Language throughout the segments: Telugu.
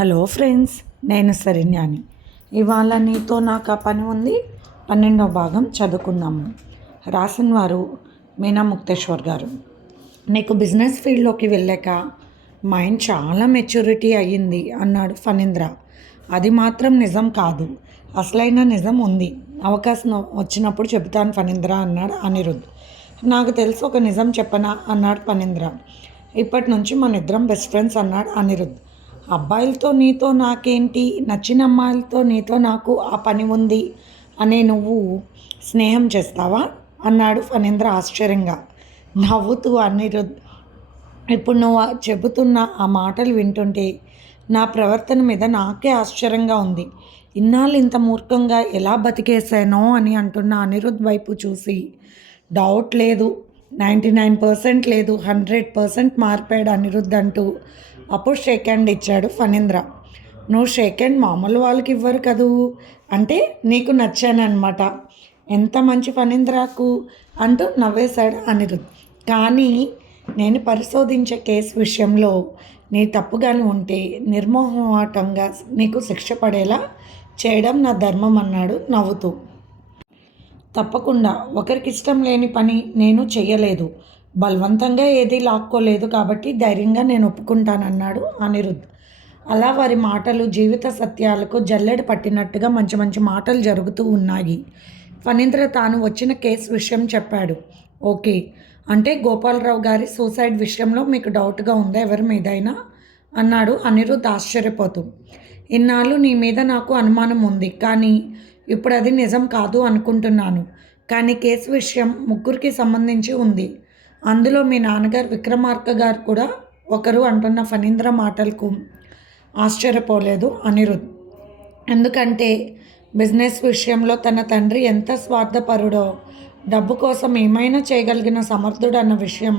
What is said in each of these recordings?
హలో ఫ్రెండ్స్ నేను సరిన్యాని ఇవాళ నీతో నాకు ఆ పని ఉంది. పన్నెండవ భాగం చదువుకుందాము. రాసిన వారు మీనా ముక్తేశ్వర్ గారు. నీకు బిజినెస్ ఫీల్డ్లోకి వెళ్ళాక మైండ్ చాలా మెచ్యూరిటీ అయ్యింది అన్నాడు ఫణీంద్ర. అది మాత్రం నిజం కాదు. అసలైన నిజం ఉంది. అవకాశం వచ్చినప్పుడు చెబుతాను ఫణీంద్ర అన్నాడు అనిరుద్ధ్ నాకు తెలుసు ఒక నిజం చెప్పనా అన్నాడు ఫణీంద్ర. ఇప్పటి నుంచి మన ఇద్దరం బెస్ట్ ఫ్రెండ్స్ అన్నాడు అనిరుద్ధ్ అబ్బాయిలతో నీతో నాకేంటి? నచ్చిన అమ్మాయిలతో నీతో నాకు ఆ పని ఉంది అనే నువ్వు స్నేహం చేస్తావా? అన్నాడు ఫణీంద్ర ఆశ్చర్యంగా. నవ్వుతూ అనిరుద్ ఇప్పుడు నువ్వు చెబుతున్న ఆ మాటలు వింటుంటే నా ప్రవర్తన మీద నాకే ఆశ్చర్యంగా ఉంది. ఇన్నాళ్ళు ఇంత మూర్ఖంగా ఎలా బతికేశానో అని అంటున్న అనిరుద్ వైపు చూసి డౌట్ లేదు. నైంటీ నైన్ పర్సెంట్ లేదు. హండ్రెడ్ పర్సెంట్ మారిపోయాడు అనిరుద్ అంటూ అప్పుడు షేక్ హ్యాండ్ ఇచ్చాడు ఫణీంద్ర. నువ్వు షేక్ హ్యాండ్ మామూలు వాళ్ళకి ఇవ్వరు కదూ? అంటే నీకు నచ్చానమాట ఎంత మంచి ఫణీంద్రకు? అంటూ నవ్వేశాడు అనిరుద్. కానీ నేను పరిశోధించే కేసు విషయంలో నీ తప్పుగాని ఉంటే నిర్మోహమాటంగా నీకు శిక్ష పడేలా చేయడం నా ధర్మం అన్నాడు నవ్వుతూ. తప్పకుండా. ఒకరికి ఇష్టం లేని పని నేను చేయలేదు బలవంతంగా ఏదీ లాక్కోలేదు కాబట్టి ధైర్యంగా నేను ఒప్పుకుంటానన్నాడు అనిరుద్ధ్. అలా వారి మాటలు జీవిత సత్యాలకు జల్లెడ పట్టినట్టుగా మంచి మంచి మాటలు జరుగుతూ ఉన్నాయి. ఫణీంద్ర తాను వచ్చిన కేసు విషయం చెప్పాడు. ఓకే. అంటే గోపాలరావు గారి సూసైడ్ విషయంలో మీకు డౌట్గా ఉందా? ఎవరి మీదైనా? అన్నాడు అనిరుద్ధ్ ఆశ్చర్యపోతూ. ఇన్నాళ్ళు నీ మీద నాకు అనుమానం ఉంది. కానీ ఇప్పుడు అది నిజం కాదు అనుకుంటున్నాను. కానీ కేసు విషయం ముగ్గురికి సంబంధించి ఉంది. అందులో మీ నాన్నగారు విక్రమార్క గారు కూడా ఒకరు అంటున్న ఫణీంద్ర మాటలకు ఆశ్చర్యపోలేదు అనిరుద్. ఎందుకంటే బిజినెస్ విషయంలో తన తండ్రి ఎంత స్వార్థపరుడో డబ్బు కోసం ఏమైనా చేయగలిగిన సమర్థుడు అన్న విషయం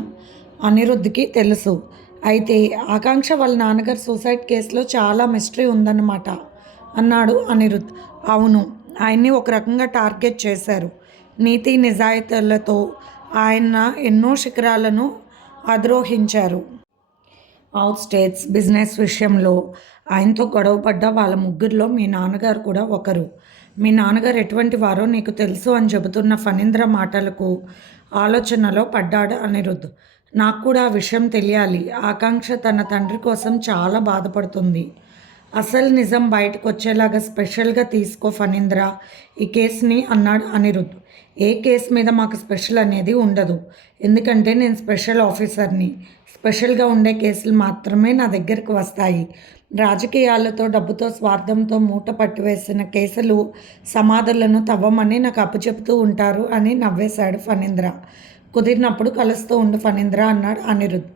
అనిరుద్ధ్కి తెలుసు. అయితే ఆకాంక్ష వాళ్ళ నాన్నగారు సూసైడ్ కేసులో చాలా మిస్టరీ ఉందన్నమాట అన్నాడు అనిరుద్. అవును ఆయన్ని ఒక రకంగా టార్గెట్ చేశారు. నీతి నిజాయితీలతో ఆయన ఎన్నో శిఖరాలను అధిరోహించారు అవుట్ స్టేట్స్ బిజినెస్ విషయంలో ఆయనతో గొడవపడ్డ వాళ్ళ ముగ్గురిలో మీ నాన్నగారు కూడా ఒకరు. మీ నాన్నగారు ఎటువంటి వారో నీకు తెలుసు అని చెబుతున్న ఫణీంద్ర మాటలకు ఆలోచనలో పడ్డాడు అనిరుద్ధ్. నాకు కూడా ఆ విషయం తెలియాలి. ఆకాంక్ష తన తండ్రి కోసం చాలా బాధపడుతుంది. అసలు నిజం బయటకు వచ్చేలాగా స్పెషల్గా తీసుకో ఫణీంద్ర ఈ కేసుని అన్నాడు అనిరుద్ధ్. ఏ కేసు మీద మాకు స్పెషల్ అనేది ఉండదు. ఎందుకంటే నేను స్పెషల్ ఆఫీసర్ని. స్పెషల్గా ఉండే కేసులు మాత్రమే నా దగ్గరకు వస్తాయి. రాజకీయాలతో డబ్బుతో స్వార్థంతో మూట పట్టివేసిన కేసులు సమాధులను తవ్వమని నాకు అప్పచెప్తూ ఉంటారు అని నవ్వేశాడు ఫణీంద్ర. కుదిరినప్పుడు కలుస్తూ ఉండు ఫణీంద్ర అన్నాడు అనిరుద్.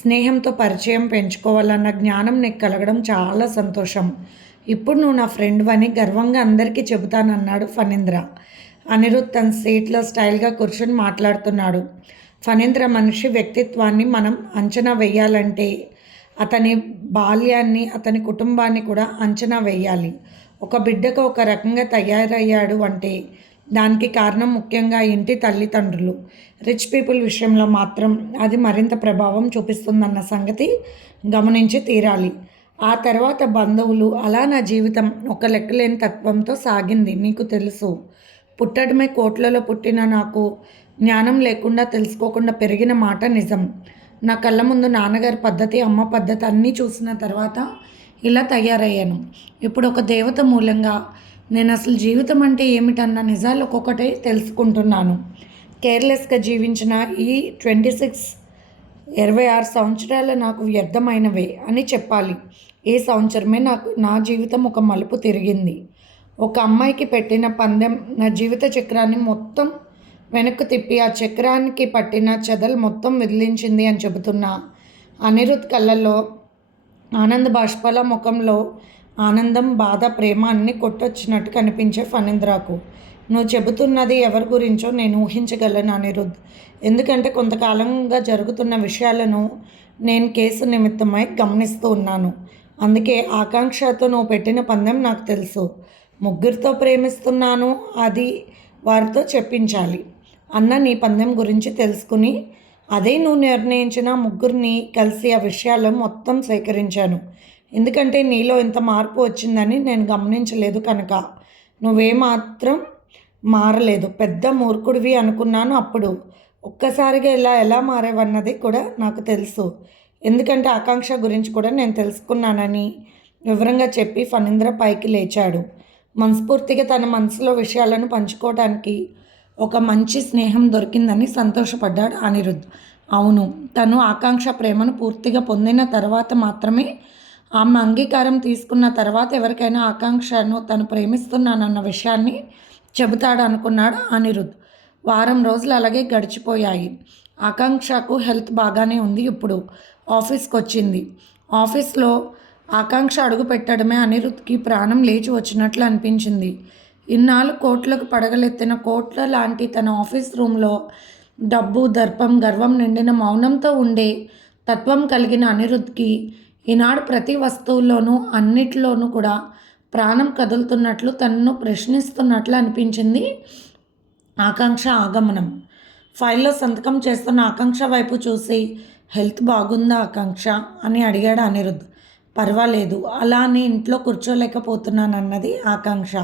స్నేహంతో పరిచయం పెంచుకోవాలన్న జ్ఞానం నీకు కలగడం చాలా సంతోషం. ఇప్పుడు నువ్వు నా ఫ్రెండ్ అని గర్వంగా అందరికీ చెబుతానన్నాడు ఫణీంద్ర. అనిరుద్ తన సీట్లో స్టైల్గా కూర్చొని మాట్లాడుతున్నాడు. ఫణీంద్ర మనిషి వ్యక్తిత్వాన్ని మనం అంచనా వేయాలంటే అతని బాల్యాన్ని అతని కుటుంబాన్ని కూడా అంచనా వేయాలి. ఒక బిడ్డకు ఒక రకంగా తయారయ్యాడు అంటే దానికి కారణం ముఖ్యంగా ఇంటి తల్లిదండ్రులు. రిచ్ పీపుల్ విషయంలో మాత్రం అది మరింత ప్రభావం చూపిస్తుందన్న సంగతి గమనించి తీరాలి. ఆ తర్వాత బంధువులు అలా నా జీవితం ఒక లెక్కలేని తత్వంతో సాగింది నీకు తెలుసు. పుట్టడమే కోట్లలో పుట్టిన నాకు జ్ఞానం లేకుండా తెలుసుకోకుండా పెరిగిన మాట నిజం. నా కళ్ళ ముందు నాన్నగారి పద్ధతి అమ్మ పద్ధతి అన్నీ చూసిన తర్వాత ఇలా తయారయ్యాను. ఇప్పుడు ఒక దేవత మూలంగా నేను అసలు జీవితం అంటే ఏమిటన్న నిజాలు ఒక్కొక్కటే తెలుసుకుంటున్నాను. కేర్లెస్గా జీవించిన ఈ ట్వంటీ సిక్స్ ఇరవై ఆరు సంవత్సరాలు నాకు వ్యర్థమైనవే అని చెప్పాలి. ఈ సంవత్సరమే నాకు నా జీవితం ఒక మలుపు తిరిగింది. ఒక అమ్మాయికి పెట్టిన పందెం నా జీవిత చక్రాన్ని మొత్తం వెనక్కు తిప్పి ఆ చక్రానికి పట్టిన చెదలు మొత్తం విదిలించింది అని చెబుతున్న. అనిరుద్ కళ్ళల్లో ఆనంద్ బాష్పాల ముఖంలో ఆనందం బాధ ప్రేమ అన్నీ కొట్టొచ్చినట్టు కనిపించే ఫణీంద్రాకు. నువ్వు చెబుతున్నది ఎవరి గురించో నేను ఊహించగలను అనిరుద్. ఎందుకంటే కొంతకాలంగా జరుగుతున్న విషయాలను నేను కేసు నిమిత్తమై గమనిస్తూ ఉన్నాను. అందుకే ఆకాంక్షతో నువ్వు పెట్టిన పందెం నాకు తెలుసు. ముగ్గురితో ప్రేమిస్తున్నాను అది వారితో చెప్పించాలి. అన్న నీ పందెం గురించి తెలుసుకుని అదే నువ్వు నిర్ణయించిన ముగ్గురిని కలిసి ఆ విషయాలు మొత్తం సేకరించాను. ఎందుకంటే నీలో ఇంత మార్పు వచ్చిందని నేను గమనించలేదు కనుక. నువ్వేమాత్రం మారలేదు. పెద్ద మూర్ఖుడివి అనుకున్నాను అప్పుడు. ఒక్కసారిగా ఇలా ఎలా మారేవన్నది కూడా నాకు తెలుసు. ఎందుకంటే ఆకాంక్ష గురించి కూడా నేను తెలుసుకున్నానని వివరంగా చెప్పి ఫణీంద్ర పైకి లేచాడు. మనస్ఫూర్తిగా తన మనసులో విషయాలను పంచుకోవడానికి ఒక మంచి స్నేహం దొరికిందని సంతోషపడ్డాడు అనిరుద్ధ్ అవును తను ఆకాంక్ష ప్రేమను పూర్తిగా పొందిన తర్వాత మాత్రమే ఆమె అంగీకారం తీసుకున్న తర్వాత ఎవరికైనా ఆకాంక్షను తను ప్రేమిస్తున్నానన్న విషయాన్ని చెబుతాడు అనుకున్నాడు అనిరుద్ధ్ వారం రోజులు అలాగే గడిచిపోయాయి. ఆకాంక్షకు హెల్త్ బాగానే ఉంది ఇప్పుడు. ఆఫీస్కి వచ్చింది ఆఫీస్లో ఆకాంక్ష అడుగు పెట్టడమే అనిరుద్ధ్కి ప్రాణం లేచి వచ్చినట్లు అనిపించింది. ఇన్నాళ్ళు కోట్లకు పడగలెత్తిన కోట్ల లాంటి తన ఆఫీస్ రూమ్లో డబ్బు దర్పం గర్వం నిండిన మౌనంతో ఉండే తత్వం కలిగిన అనిరుద్ధ్కి ఈనాడు ప్రతి వస్తువులోనూ అన్నిటిలోనూ కూడా ప్రాణం కదులుతున్నట్లు తనను ప్రశ్నిస్తున్నట్లు అనిపించింది ఆకాంక్ష ఆగమనం. ఫైల్లో సంతకం చేస్తున్న ఆకాంక్ష వైపు చూసి హెల్త్ బాగుందా ఆకాంక్ష? అని అడిగాడు అనిరుద్ధ్. పర్వాలేదు. అలా అని ఇంట్లో కూర్చోలేకపోతున్నానన్నది ఆకాంక్ష.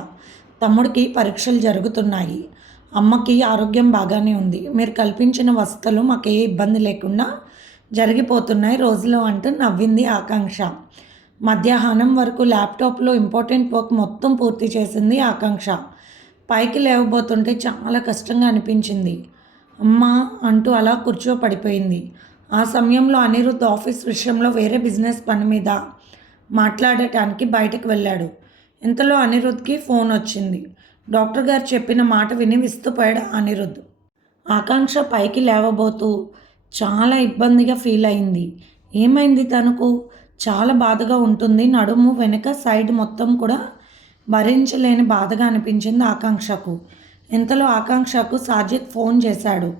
తమ్ముడికి పరీక్షలు జరుగుతున్నాయి. అమ్మకి ఆరోగ్యం బాగానే ఉంది. మీరు కల్పించిన వసతులు మాకు ఏ ఇబ్బంది లేకుండా జరిగిపోతున్నాయి రోజులో అంటూ నవ్వింది ఆకాంక్ష. మధ్యాహ్నం వరకు ల్యాప్టాప్లో ఇంపార్టెంట్ వర్క్ మొత్తం పూర్తి చేసింది ఆకాంక్ష. పైకి లేవబోతుంటే చాలా కష్టంగా అనిపించింది. అమ్మా అంటూ అలా కూర్చోపడిపోయింది. ఆ సమయంలో అనిరుద్ధ్ ఆఫీస్ విషయంలో వేరే బిజినెస్ పని మీద మాట్లాడటానికి బయటకు వెళ్ళాడు. ఇంతలో అనిరుద్ధ్కి ఫోన్ వచ్చింది. డాక్టర్ గారు చెప్పిన మాట విని విస్తుపోయాడు అనిరుద్ధ్ ఆకాంక్ష పైకి లేవబోతూ చాలా ఇబ్బందిగా ఫీల్ అయింది. ఏమైంది తనకు? చాలా బాధగా ఉంటుంది. నడుము వెనుక సైడ్ మొత్తం కూడా భరించలేని బాధగా అనిపించింది ఆకాంక్షకు. ఇంతలో ఆకాంక్షకు సాజిద్ ఫోన్ చేశాడు.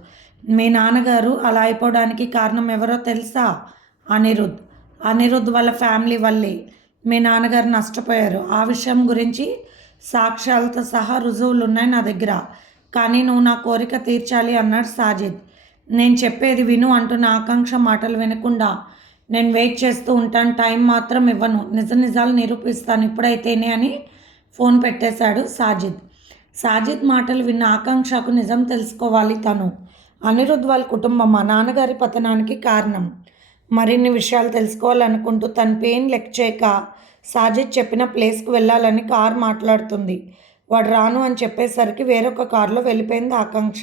మీ నాన్నగారు అలా అయిపోవడానికి కారణం ఎవరో తెలుసా? అనిరుద్. అనిరుద్ వాళ్ళ ఫ్యామిలీ వల్లే మీ నాన్నగారు నష్టపోయారు. ఆ విషయం గురించి సాక్ష్యాలతో సహా రుజువులు ఉన్నాయి నా దగ్గర. కానీ నువ్వు నా కోరిక తీర్చాలి అన్నాడు సాజిద్. నేను చెప్పేది విను అంటున్న ఆకాంక్ష మాటలు వినకుండా నేను వెయిట్ చేస్తూ ఉంటాను. టైం మాత్రం ఇవ్వను. నిజ నిజాలు నిరూపిస్తాను ఇప్పుడైతేనే అని ఫోన్ పెట్టేశాడు సాజిద్. సాజిద్ మాటలు విన్న ఆకాంక్షకు నిజం తెలుసుకోవాలి తను. అనిరుద్ వాళ్ళ కుటుంబం మా నాన్నగారి పతనానికి కారణం? మరిన్ని విషయాలు తెలుసుకోవాలనుకుంటూ తన పెయిన్ లెక్ చేయక సాజిద్ చెప్పిన ప్లేస్కి వెళ్ళాలని కార్ మాట్లాడుతుంది. వాడు రాను అని చెప్పేసరికి వేరొక కారులో వెళ్ళిపోయింది ఆకాంక్ష.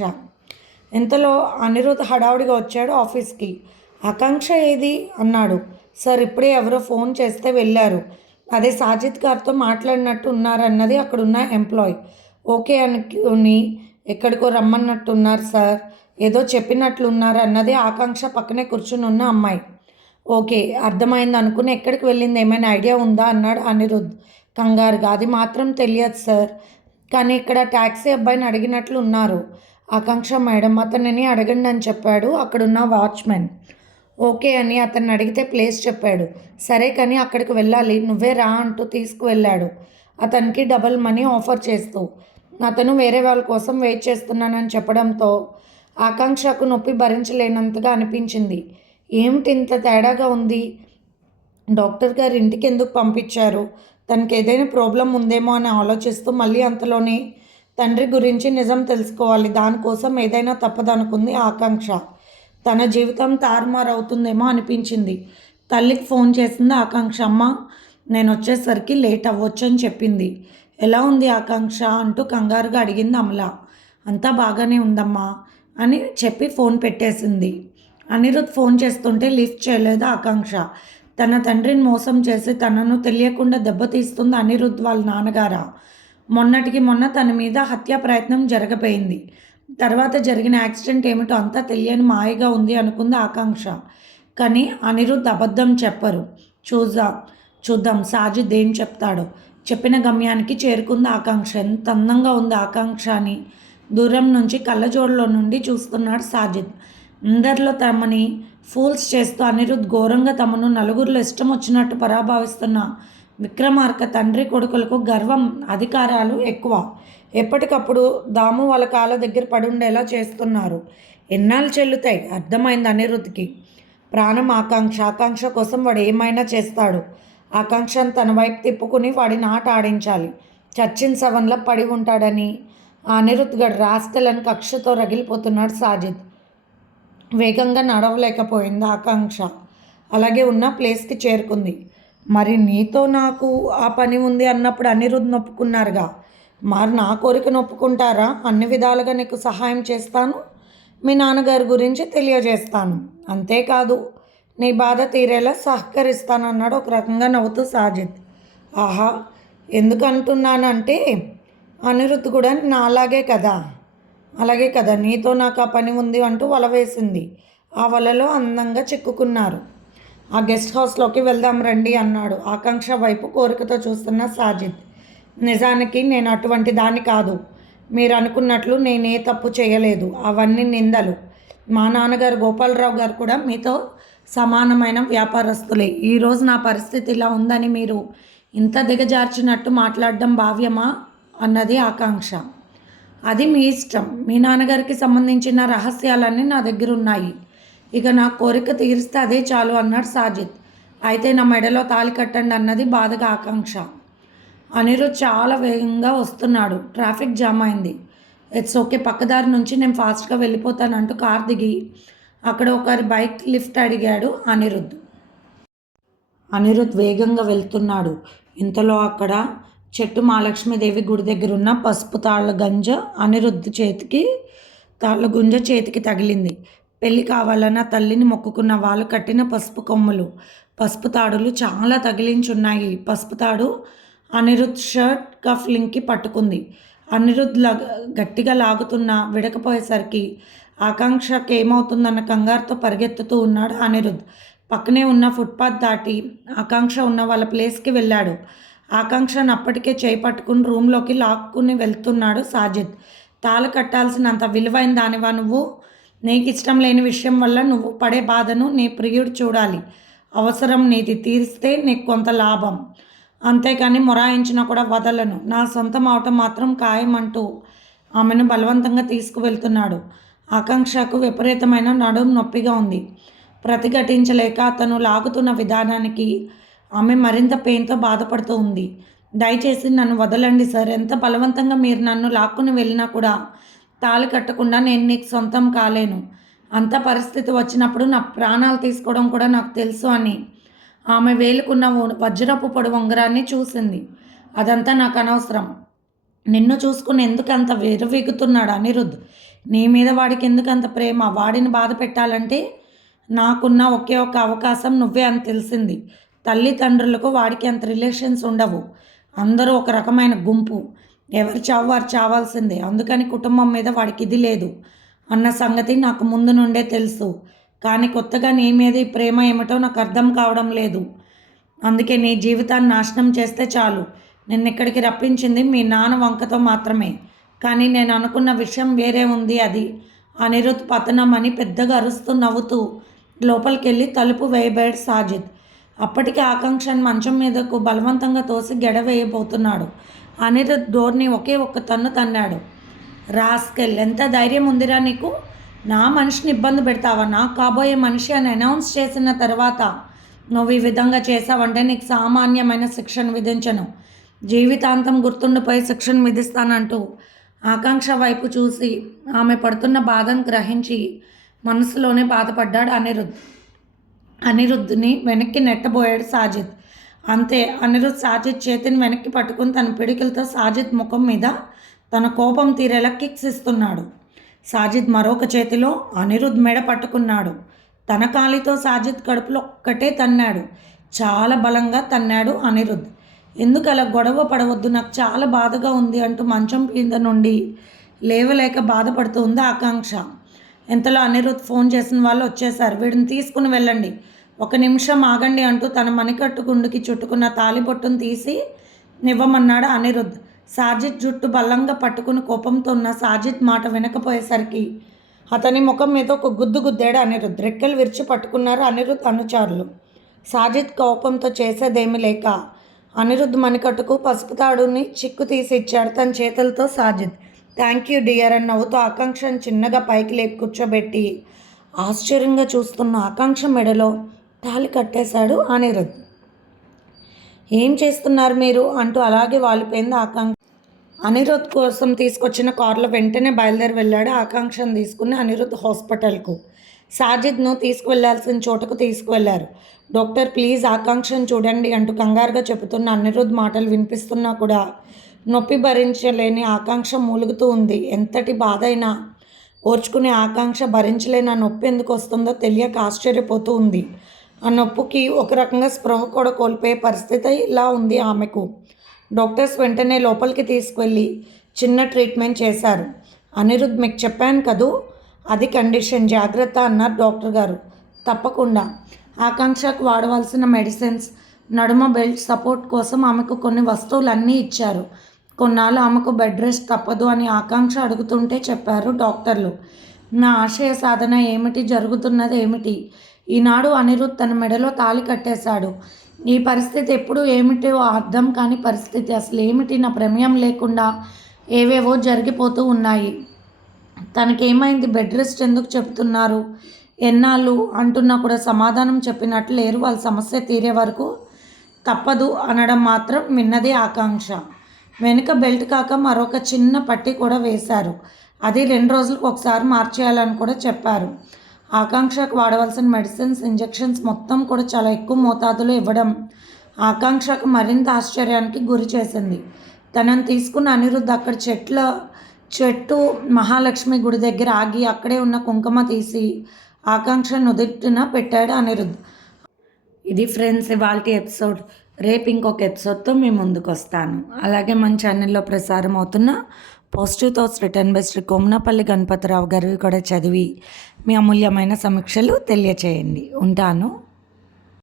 ఇంతలో అనిరుద్ హడావుడిగా వచ్చాడు ఆఫీస్కి. ఆకాంక్ష ఏది? అన్నాడు. సార్ ఇప్పుడే ఎవరో ఫోన్ చేస్తే వెళ్ళారు. అదే సాజిద్ గారితో మాట్లాడినట్టు ఉన్నారన్నది అక్కడున్న ఎంప్లాయ్. ఓకే అనుకుని ఎక్కడికో రమ్మన్నట్టు ఉన్నారు సార్. ఏదో చెప్పినట్లు ఉన్నారు అన్నది ఆకాంక్ష పక్కనే కూర్చుని ఉన్న అమ్మాయి. ఓకే అర్థమైంది అనుకుని ఎక్కడికి వెళ్ళింది? ఏమైనా ఐడియా ఉందా? అన్నాడు అనిరుద్. కంగారుగా అది మాత్రం తెలియదు సార్. కానీ ఇక్కడ ట్యాక్సీ అబ్బాయిని అడిగినట్లు ఉన్నారు. ఆకాంక్ష మేడం అతనిని అడగండి అని చెప్పాడు అక్కడున్న వాచ్మెన్. ఓకే అని అతన్ని అడిగితే ప్లేస్ చెప్పాడు. సరే కానీ అక్కడికి వెళ్ళాలి. నువ్వే రా అంటూ తీసుకువెళ్ళాడు. అతనికి డబల్ మనీ ఆఫర్ చేస్తూ అతను వేరే వాళ్ళ కోసం వెయిట్ చేస్తున్నానని చెప్పడంతో ఆకాంక్షకు నొప్పి భరించలేనంతగా అనిపించింది. ఏమిటి ఇంత తేడాగా ఉంది? డాక్టర్ గారు ఇంటికి ఎందుకు పంపించారు? తనకి ఏదైనా ప్రాబ్లం ఉందేమో అని ఆలోచిస్తూ మళ్ళీ అంతలోనే తండ్రి గురించి నిజం తెలుసుకోవాలి. దానికోసం ఏదైనా తప్పదనుకుంది ఆకాంక్ష. తన జీవితం తారుమారు అవుతుందేమో అనిపించింది. తల్లికి ఫోన్ చేసింది ఆకాంక్ష అమ్మ నేను వచ్చేసరికి లేట్ అవ్వచ్చు అని చెప్పింది. ఎలా ఉంది ఆకాంక్ష? అంటూ కంగారుగా అడిగింది అమల. అంతా బాగానే ఉందమ్మా అని చెప్పి ఫోన్ పెట్టేసింది. అనిరుద్ ఫోన్ చేస్తుంటే లిఫ్ట్ చేయలేదు ఆకాంక్ష. తన తండ్రిని మోసం చేసి తనను తెలియకుండా దెబ్బతీస్తుంది అనిరుద్ వాళ్ళ నాన్నగారా? మొన్నటికి మొన్న తన మీద హత్యా ప్రయత్నం జరగపోయింది తర్వాత జరిగిన యాక్సిడెంట్ ఏమిటో అంతా తెలియని మాయగా ఉంది అనుకుంది ఆకాంక్ష. కానీ అనిరుద్ అబద్ధం చెప్పరు. చూద్దాం? చూద్దాం. సాజిద్ ఏం చెప్తాడో? చెప్పిన గమ్యానికి చేరుకుంది ఆకాంక్ష. ఎంత అందంగా ఉంది ఆకాంక్ష అని. దూరం నుంచి కళ్ళజోడలో నుండి చూస్తున్నాడు సాజిద్. అందరిలో తమని ఫూల్స్ చేస్తూ అనిరుద్ ఘోరంగా తమను నలుగురిలో ఇష్టం వచ్చినట్టు పరాభావిస్తున్న విక్రమార్క తండ్రి కొడుకులకు గర్వం అధికారాలు ఎక్కువ. ఎప్పటికప్పుడు దాము వాళ్ళ కాళ్ళ దగ్గర పడి ఉండేలా చేస్తున్నారు. ఎన్నాళ్ళు చెల్లుతాయి? అర్థమైంది అనిరుద్ధ్కి. ప్రాణం ఆకాంక్ష ఆకాంక్ష కోసం వాడు ఏమైనా చేస్తాడు. ఆకాంక్షను తన వైపు తిప్పుకుని వాడిని ఆట ఆడించాలి. చర్చిన్ సవన్లో పడి ఉంటాడని అనిరుద్ధ్ గడు రాస్తలని కక్షతో రగిలిపోతున్నాడు సాజిద్. వేగంగా నడవలేకపోయింది ఆకాంక్ష. అలాగే ఉన్న ప్లేస్కి చేరుకుంది. మరి నీతో నాకు ఆ పని ఉంది అన్నప్పుడు అనిరుద్ నొప్పుకున్నారుగా. మరి నా కోరిక నొప్పుకుంటారా? అన్ని విధాలుగా నీకు సహాయం చేస్తాను. మీ నాన్నగారి గురించి తెలియజేస్తాను. అంతేకాదు నీ బాధ తీరేలా సహకరిస్తానన్నాడు ఒక రకంగా నవ్వుతూ సాజిద్ ఆహా ఎందుకంటున్నానంటే అనిరుద్ధ్ కూడా నాలాగే కదా. అలాగే కదా నీతో నాకు ఆ పని ఉంది అంటూ వల వేసింది. ఆ వలలో అందంగా చిక్కుకున్నారు. ఆ గెస్ట్ హౌస్లోకి వెళ్దాం రండి అన్నాడు. ఆకాంక్ష వైపు కోరికతో చూస్తున్న సాజిద్. నిజానికి నేను అటువంటి దాన్ని కాదు. మీరు అనుకున్నట్లు నేనే తప్పు చేయలేదు. అవన్నీ నిందలు. మా నాన్నగారు గోపాలరావు గారు కూడా మీతో సమానమైన వ్యాపారస్తులే. ఈరోజు నా పరిస్థితి ఇలా ఉందని మీరు ఇంత దిగజార్చినట్టు మాట్లాడడం భావ్యమా? అన్నది ఆకాంక్ష. అది మీ ఇష్టం. మీ నాన్నగారికి సంబంధించిన రహస్యాలన్నీ నా దగ్గర ఉన్నాయి ఇక నా కోరిక తీరిస్తే అదే చాలు అన్నాడు సాజిద్. అయితే నా మెడలో తాలి కట్టండి అన్నది బాధగా ఆకాంక్ష. అనిరుద్ చాలా వేగంగా వస్తున్నాడు. ట్రాఫిక్ జామ్ అయింది. ఇట్స్ ఓకే పక్కదారి నుంచి నేను ఫాస్ట్గా వెళ్ళిపోతానంటూ కార్ దిగి అక్కడ ఒకరి బైక్ లిఫ్ట్ అడిగాడు అనిరుద్. అనిరుద్ వేగంగా వెళ్తున్నాడు. ఇంతలో అక్కడ చెట్టు మహాలక్ష్మీదేవి గుడి దగ్గర ఉన్న పసుపు తాళ్ళ గంజ అనిరుద్ధ చేతికి తాళ్ళ గుంజ చేతికి తగిలింది. పెళ్ళి కావాలన్న తల్లిని మొక్కుకున్న వాళ్ళు కట్టిన పసుపు కొమ్ములు పసుపు తాడులు చాలా తగిలించున్నాయి. పసుపు తాడు అనిరుద్ షర్ట్ కఫ్లింగ్కి పట్టుకుంది. అనిరుద్ లా గట్టిగా లాగుతున్నా విడకపోయేసరికి ఆకాంక్షకి ఏమవుతుందన్న కంగారుతో పరిగెత్తుతూ ఉన్నాడు అనిరుద్ పక్కనే ఉన్న ఫుట్పాత్ దాటి ఆకాంక్ష ఉన్న వాళ్ళ ప్లేస్కి వెళ్ళాడు. ఆకాంక్షను అప్పటికే చేపట్టుకుని రూమ్లోకి లాక్కుని వెళ్తున్నాడు సాజిద్. తాళ కట్టాల్సినంత విలువైన దానివా నువ్వు? నీకు ఇష్టం లేని విషయం వల్ల నువ్వు పడే బాధను నీ ప్రియుడు చూడాలి. అవసరం నీది తీరిస్తే నీకు కొంత లాభం. అంతేకాని మొరాయించినా కూడా వదలను. నా సొంతం అవటం మాత్రం ఖాయమంటూ ఆమెను బలవంతంగా తీసుకువెళ్తున్నాడు. ఆకాంక్షకు విపరీతమైన నడుము నొప్పిగా ఉంది. ప్రతిఘటించలేక అతను లాగుతున్న విధానానికి ఆమె మరింత పెయిన్తో బాధపడుతూ ఉంది. దయచేసి నన్ను వదలండి సార్. ఎంత బలవంతంగా మీరు నన్ను లాక్కుని వెళ్ళినా కూడా తాళి కట్టకుండా నేను నీకు సొంతం కాలేను. అంత పరిస్థితి వచ్చినప్పుడు నా ప్రాణాలు తీసుకోవడం కూడా నాకు తెలుసు అని ఆమె వేలుకున్న వజ్రపు పొడి ఉంగరాన్ని చూసింది. అదంతా నాకు అనవసరం. నిన్ను చూసుకుని ఎందుకు అంత విరవీగుతున్నాడు అనిరుద్ నీ మీద వాడికి ఎందుకు అంత ప్రేమ? వాడిని బాధ పెట్టాలంటే నాకున్న ఒకే ఒక అవకాశం నువ్వే అని తెలిసింది. తల్లిదండ్రులకు వాడికి అంత రిలేషన్స్ ఉండవు. అందరూ ఒక రకమైన గుంపు. ఎవరు చావు వారు చావాల్సిందే. అందుకని కుటుంబం మీద వాడికి ఇది లేదు. అన్న సంగతి నాకు ముందు నుండే తెలుసు. కానీ కొత్తగా నీ మీద ఈ ప్రేమ ఏమిటో నాకు అర్థం కావడం లేదు. అందుకే నీ జీవితాన్ని నాశనం చేస్తే చాలు. నిన్న ఇక్కడికి రప్పించింది మీ నాన్న వంకతో మాత్రమే. కానీ నేను అనుకున్న విషయం వేరే ఉంది అది. అనిరుద్ పతనం అని పెద్దగా అరుస్తూ నవ్వుతూ లోపలికెళ్ళి తలుపు వేయబోయాడు సాజిద్. అప్పటికి ఆకాంక్షను మంచం మీదకు బలవంతంగా తోసి గెడవేయబోతున్నాడు. అనిరుద్ డోర్ని ఒకే ఒక్క తన్ను తన్నాడు. రాస్కెల్ ఎంత ధైర్యం ఉందిరా నీకు? నా మనిషిని ఇబ్బంది పెడతావా? నాకు కాబోయే మనిషి అని అనౌన్స్ చేసిన తర్వాత నువ్వు ఈ విధంగా చేసావంటే నీకు సామాన్యమైన శిక్షణ విధించను. జీవితాంతం గుర్తుండిపోయి శిక్షణ విధిస్తానంటూ ఆకాంక్ష వైపు చూసి ఆమె పడుతున్న బాధను గ్రహించి మనసులోనే బాధపడ్డాడు అనిరుద్. అనిరుద్ధ్ని వెనక్కి నెట్టబోయాడు సాజిద్. అంతే అనిరుద్ సాజిద్ చేతిని వెనక్కి పట్టుకుని తన పిడికిలతో సాజిద్ ముఖం మీద తన కోపం తీరేలా కిక్స్ ఇస్తున్నాడు. సాజిద్ మరొక చేతిలో అనిరుద్ మెడ పట్టుకున్నాడు. తన కాలితో సాజిద్ కడుపులో ఒక్కటే తన్నాడు. చాలా బలంగా తన్నాడు అనిరుద్ ఎందుకు అలా గొడవ పడవద్దు నాకు చాలా బాధగా ఉంది అంటూ మంచం కింద నుండి లేవలేక బాధపడుతూ ఉంది ఆకాంక్ష. ఇంతలో అనిరుద్ ఫోన్ చేసిన వాళ్ళు వచ్చేసారు. వీడిని తీసుకుని వెళ్ళండి. ఒక నిమిషం ఆగండి అంటూ తన మణికట్టు గుండుకి చుట్టుకున్న తాలిబొట్టును తీసి నివ్వమన్నాడు అనిరుద్ సాజిద్ జుట్టు బలంగా పట్టుకుని కోపంతో ఉన్న సాజిద్ మాట వినకపోయేసరికి అతని ముఖం మీద ఒక గుద్దు గుద్దాడు అనిరుద్ రెక్కలు విరిచి పట్టుకున్నారు అనిరుద్ అనుచారులు. సాజిద్ కోపంతో చేసేదేమీ లేక అనిరుద్ మణికట్టుకు పసుపు తాడుని చిక్కు తీసి ఇచ్చాడు తన చేతులతో సాజిద్ థ్యాంక్ యూ డియర్ అని నవ్వుతూ ఆకాంక్షను చిన్నగా పైకి లేపి కూర్చోబెట్టి ఆశ్చర్యంగా చూస్తున్న ఆకాంక్ష మెడలో తాళి కట్టేశాడు అనిరుద్. ఏం చేస్తున్నారు మీరు? అంటూ అలాగే వాలిపోయింది ఆకాంక్ష. అనిరుద్ కోసం తీసుకొచ్చిన కార్లో వెంటనే బయలుదేరి వెళ్ళాడు ఆకాంక్షను తీసుకుని అనిరుద్ హాస్పిటల్కు. సాజిద్ను తీసుకువెళ్ళాల్సిన చోటకు తీసుకువెళ్ళారు. డాక్టర్ ప్లీజ్ ఆకాంక్షను చూడండి అంటూ కంగారుగా చెబుతున్న అనిరుద్ మాటలు వినిపిస్తున్నా కూడా నొప్పి భరించలేని ఆకాంక్ష మూలుగుతూ ఉంది. ఎంతటి బాధ అయినా ఓర్చుకునే ఆకాంక్ష భరించలేని ఆ నొప్పి ఎందుకు వస్తుందో తెలియక ఆశ్చర్యపోతూ ఉంది. ఆ నొప్పికి ఒక రకంగా స్పృహ కూడా కోల్పోయే పరిస్థితి ఇలా ఉంది ఆమెకు. డాక్టర్స్ వెంటనే లోపలికి తీసుకువెళ్ళి చిన్న ట్రీట్మెంట్ చేశారు. అనిరుద్ మీకు చెప్పాను కదూ? అది కండిషన్. జాగ్రత్త అన్నారు డాక్టర్ గారు. తప్పకుండా. ఆకాంక్షకు వాడవలసిన మెడిసిన్స్ నడుమ బెల్ట్ సపోర్ట్ కోసం ఆమెకు కొన్ని వస్తువులు అన్నీ ఇచ్చారు. కొన్నాళ్ళు ఆమెకు బెడ్ రెస్ట్ తప్పదు అని ఆకాంక్ష అడుగుతుంటే చెప్పారు డాక్టర్లు. నా ఆశయ సాధన ఏమిటి? జరుగుతున్నది ఏమిటి? ఈనాడు అనిరుద్ తన మెడలో తాళి కట్టేశాడు. ఈ పరిస్థితి ఎప్పుడు ఏమిటో అర్థం కాని పరిస్థితి. అసలు ఏమిటి? నా ప్రమేయం లేకుండా ఏవేవో జరిగిపోతూ ఉన్నాయి. తనకేమైంది? బెడ్ రెస్ట్ ఎందుకు చెప్తున్నారు? ఎన్నాళ్ళు అంటున్నా కూడా సమాధానం చెప్పినట్లు లేరు. వాళ్ళ సమస్య తీరే వరకు తప్పదు అనడం మాత్రం విన్నదే ఆకాంక్ష. వెనుక బెల్ట్ కాక మరొక చిన్న పట్టి కూడా వేశారు. అది రెండు రోజులకు ఒకసారి మార్చేయాలని కూడా చెప్పారు. ఆకాంక్షకు వాడవలసిన మెడిసిన్స్ ఇంజెక్షన్స్ మొత్తం కూడా చాలా ఎక్కువ మోతాదులో ఇవ్వడం ఆకాంక్షకు మరింత ఆశ్చర్యానికి గురి చేసింది. తనను తీసుకున్న అనిరుద్ధ్ అక్కడ చెట్ల చెట్టు మహాలక్ష్మి గుడి దగ్గర ఆగి అక్కడే ఉన్న కుంకుమ తీసి ఆకాంక్ష నుదుటిన పెట్టాడు అనిరుద్ధ్. ఇది ఫ్రెండ్స్ ఇవాళ ఎపిసోడ్. రేపు ఇంకొక ఎపిసోడ్తో మీ ముందుకు వస్తాను అలాగే మన ఛానల్లో ప్రసారం అవుతున్న positive thoughts written by Shri Komanapalli Ganapathirao గారివి కూడా చదివి మీ అమూల్యమైన సమీక్షలు తెలియచేయండి. ఉంటాను.